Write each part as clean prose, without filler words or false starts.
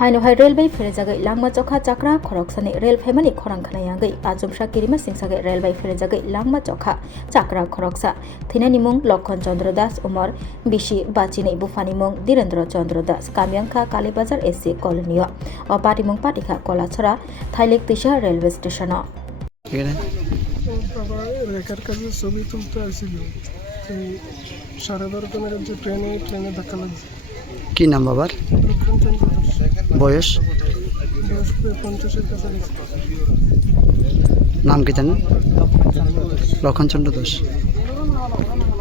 Haino railway ferejagai langma chokha chakra khoroksani rail family khorang khanayangai ajumsha kirima singsagai railway ferejagai langma chokha chakra khoroksa thinani mung Lokhon Chandra Das umar bishi bachini bufani mung Direndra Chandra Das kamyangkha Kalibazar SC colony o party mung patikha kolachara Thailek Tisha railway station রেখার কাছে ছবি তুলতে আসছিল 12:30 মেরে যে ট্রেনে ধাক্কা লাগছে। কি নাম বাবার? বয়স? 50-এর কাছাকাছি। নাম কি জানেন? লক্ষণচন্দ্র দাস।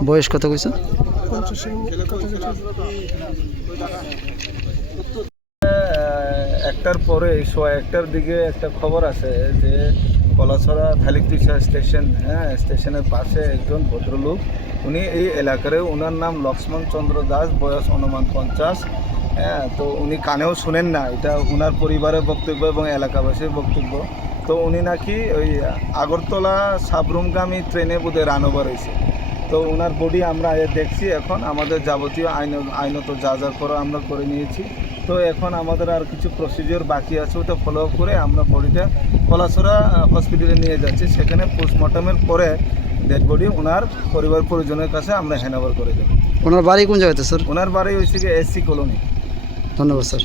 বয়স কত কইছো? 50-এর কাছাকাছি। একটার পরে 1:01টার দিকে একটা খবর আছে যে কলাছড়া থাইলেকটিসা স্টেশন স্টেশনের পাশে একজন ভদ্রলোক উনি এই এলাকার ওনার নাম লক্ষ্মণ চন্দ্র দাস বয়স অনুমান 50 তো উনি কানেও শুনেন না এটা ওনার পরিবারের বক্তব্য এবং এলাকাবাসীর বক্তব্য তো উনি নাকি ওই আগরতলা সাবরুমগামী ট্রেনে বোধহয় রান ওভার হয়েছে তো ওনার বডি আমরা দেখছি এখন আমাদের যাবতীয় আইনত যা যা করা আমরা করে নিয়েছি তো এখন আমাদের আর কিছু প্রসিডিওর বাকি আছে ওটা ফলো করে আমরা বডিটা কলাছড়া হসপিটালে নিয়ে যাচ্ছি সেখানে পোস্টমর্টমের পরে ডেড বডি ওনার পরিবার পরিজনের কাছে আমরা হ্যান্ড ওভার করে দেব। ওনার বাড়ি কোন জায়গাতে স্যার? ওনার বাড়ি হয়েছে কি SC কলোনি। ধন্যবাদ স্যার।